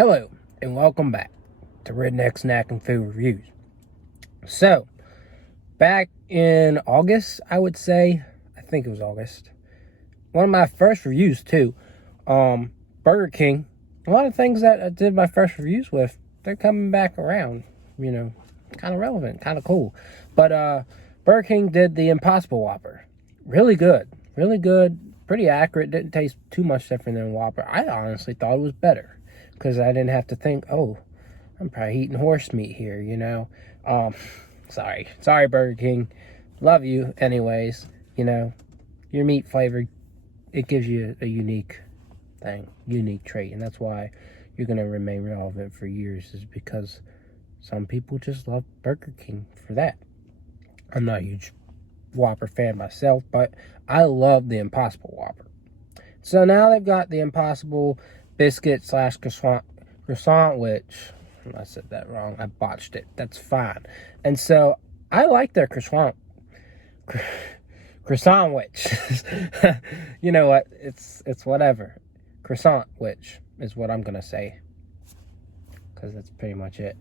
Hello, and welcome back to Redneck Snack and Food Reviews. So, back in August, I would say, I think it was August, one of my first reviews too, Burger King. A lot of things that I did my first reviews with, they're coming back around, kind of relevant, kind of cool. But Burger King did the Impossible Whopper. Really good, pretty accurate, didn't taste too much different than Whopper. I honestly thought it was better, because I didn't have to think, oh, I'm probably eating horse meat here. Sorry, Burger King. Love you anyways. Your meat flavor, it gives you a unique trait, and that's why you're going to remain relevant for years, is because some people just love Burger King for that. I'm not a huge Whopper fan myself, but I love the Impossible Whopper. So now they've got the Impossible biscuit slash Croissan'wich. I said that wrong. I botched it. That's fine. And so I like their Croissan'wich. You know what? It's whatever. Croissan'wich is what I'm gonna say, because that's pretty much it.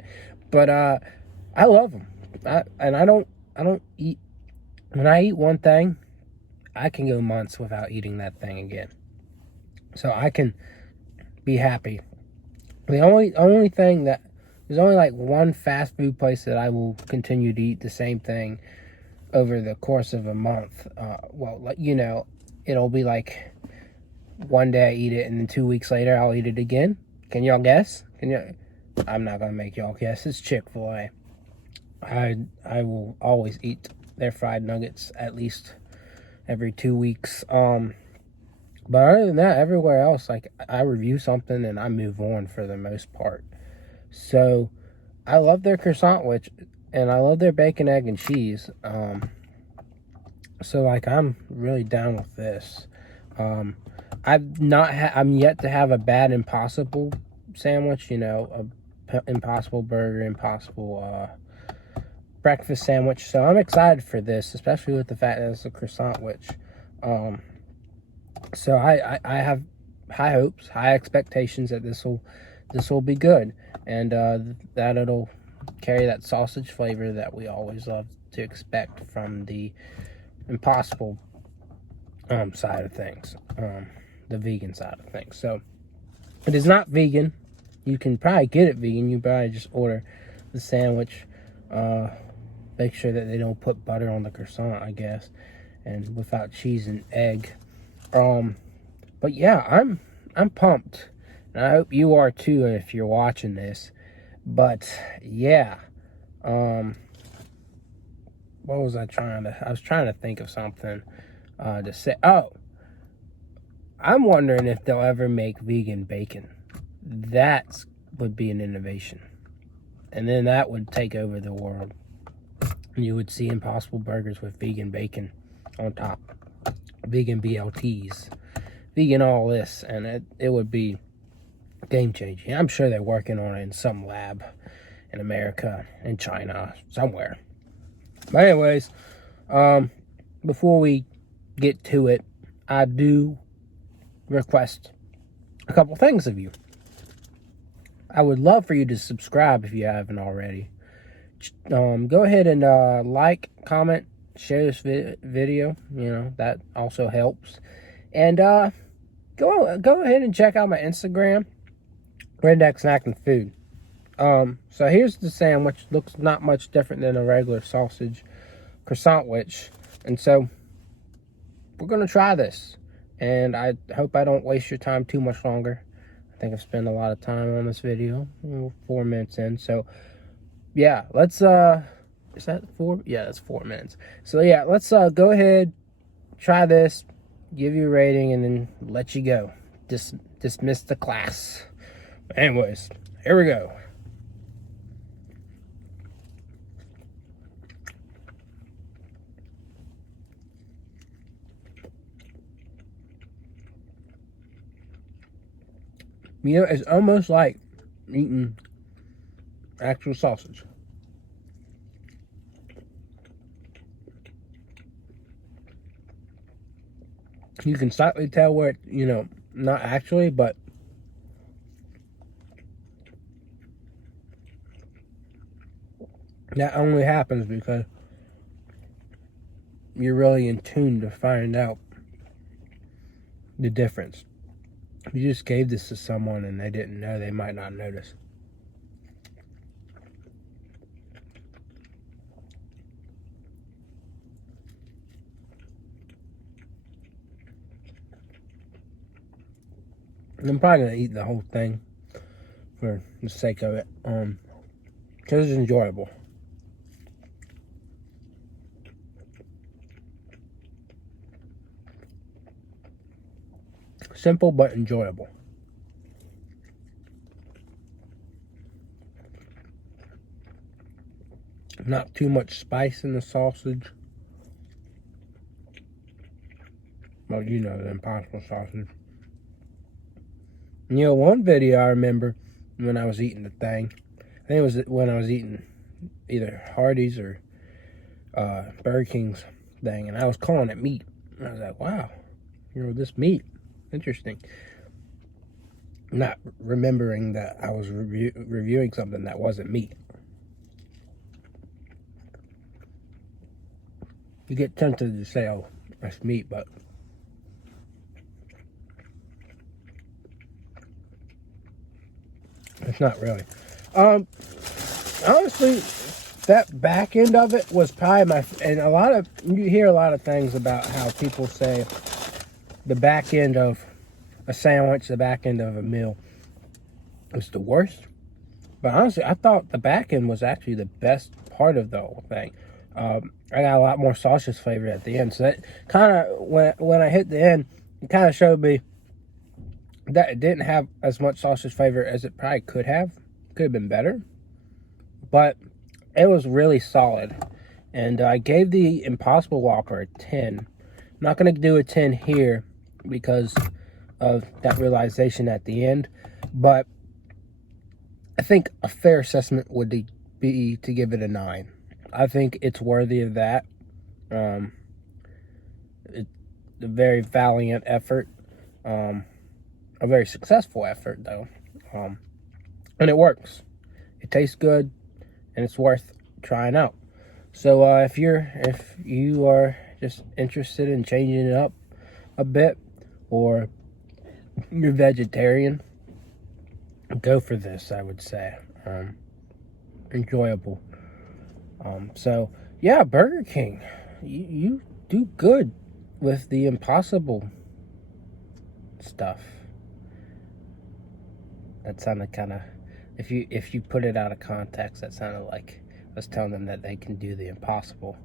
But I love them. I don't eat. When I eat one thing, I can go months without eating that thing again. So I can be happy. The only thing that there's only like one fast food place that I will continue to eat the same thing over the course of a month. It'll be like one day I eat it, and then 2 weeks later I'll eat it again. Can y'all guess? I'm not gonna make y'all guess. It's Chick-fil-A. I will always eat their fried nuggets at least every 2 weeks. But other than that, everywhere else, like, I review something and I move on for the most part. So I love their Croissan'wich, and I love their bacon, egg, and cheese. So like, I'm really down with this. I'm yet to have a bad Impossible sandwich. Impossible burger, Impossible breakfast sandwich. So I'm excited for this, especially with the fact that it's a Croissan'wich. So I have high hopes, high expectations that this will be good, and that it'll carry that sausage flavor that we always love to expect from the Impossible side of things, the vegan side of things. So it is not vegan. You can probably get it vegan. You probably just order the sandwich. Make sure that they don't put butter on the croissant, I guess, and without cheese and egg. But yeah, I'm pumped, and I hope you are too if you're watching this. But yeah, what was I was trying to think of something to say. Oh, I'm wondering if they'll ever make vegan bacon. That would be an innovation, and then that would take over the world. You would see Impossible burgers with vegan bacon on top, vegan BLTs, vegan all this, and it would be game changing. I'm sure they're working on it in some lab in America, in China, somewhere. But anyways, before we get to it, I do request a couple things of you. I would love for you to subscribe if you haven't already. Go ahead and like, comment, share this video. That also helps. And go ahead and check out my Instagram, Redneck Snack and Food. So here's the sandwich. Looks not much different than a regular sausage Croissan'wich. And so we're gonna try this, and I hope I don't waste your time too much longer. I think I've spent a lot of time on this video, 4 minutes in. So yeah, let's is that 4? Yeah, that's 4 minutes. So yeah, let's go ahead, try this, give you a rating, and then let you go. Dismiss the class. Anyways, here we go. It's almost like eating actual sausage. You can slightly tell where, not actually, but That only happens because you're really in tune to find out the difference. If you just gave this to someone and they didn't know, they might not notice. I'm probably going to eat the whole thing for the sake of it, because it's enjoyable. Simple but enjoyable. Not too much spice in the sausage. Well, you know, the Impossible sausage. You know, one video I remember when I was eating the thing, I think it was when I was eating either Hardee's or Burger King's thing, and I was calling it meat. And I was like, wow, you know, this meat, interesting. Not remembering that I was reviewing something that wasn't meat. You get tempted to say, oh, that's meat, but it's not really. Honestly, that back end of it was probably and you hear a lot of things about how people say the back end of a sandwich, the back end of a meal is the worst. But honestly, I thought the back end was actually the best part of the whole thing. I got a lot more sausage flavor at the end. So that kind of, when I hit the end, it kind of showed me that it didn't have as much sausage flavor as it probably could have. Could have been better. But it was really solid. And I gave the Impossible Whopper a 10. I'm not going to do a 10 here because of that realization at the end. But I think a fair assessment would be to give it a 9. I think it's worthy of that. It's a very valiant effort. A very successful effort, though. And it works. It tastes good, and it's worth trying out. So if you are just interested in changing it up a bit, or you're vegetarian, go for this, I would say. Enjoyable. So yeah, Burger King, you do good with the Impossible stuff. That sounded kind of, if you put it out of context, that sounded like I was telling them that they can do the impossible.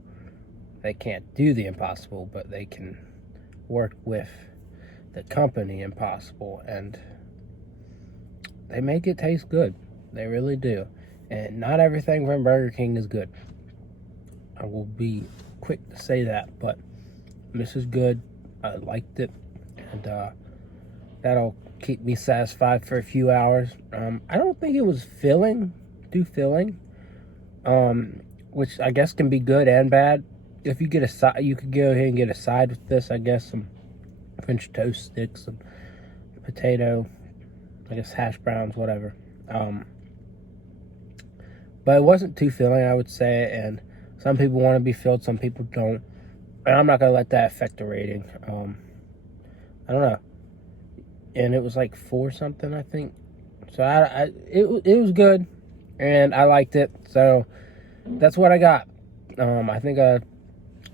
They can't do the impossible, but they can work with the company Impossible, and they make it taste good. They really do. And not everything from Burger King is good. I will be quick to say that, but this is good. I liked it, and that'll keep me satisfied for a few hours. I don't think it was too filling, which I guess can be good and bad. If you get a side, you could go ahead and get a side with this. I guess some French toast sticks, some potato, I guess hash browns, whatever. But it wasn't too filling, I would say, and some people want to be filled, some people don't. And I'm not going to let that affect the rating. I don't know. And it was like 4 something, I think. So it was good, and I liked it. So that's what I got. I think I've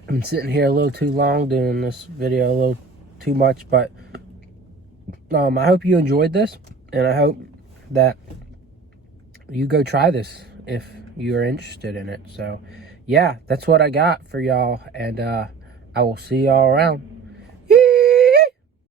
been sitting here a little too long doing this video, a little too much, but I hope you enjoyed this, and I hope that you go try this if you're interested in it. So yeah, that's what I got for y'all, and I will see y'all around.